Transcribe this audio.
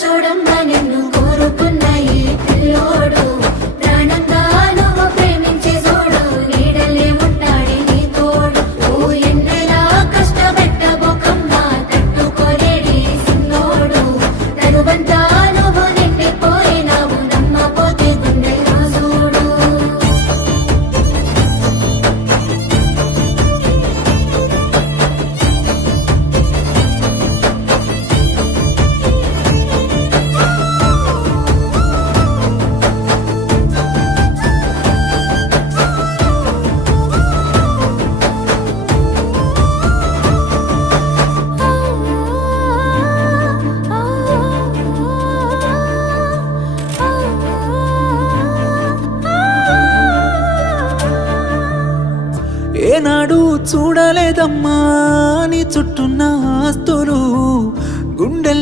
చూడమ్మా నిన్ను కోరుకున్న ఈ పిల్లోడు ప్రాణంగా నువ్వు ప్రేమించే చూడు నీడలే ఉంటాడే నీ తోడు ఓ ఎన్నెలా కష్టపెట్టబోకమ్మా తట్టుకోలేడి సిన్నోడు తనువంతా నువ్వు నిండిపోయినావు నమ్మపోతే గుండెల్లో చూడు ఏనాడు చూడలేదమ్మా నీ చుట్టూన్న ఆస్తులు గుండెల్లో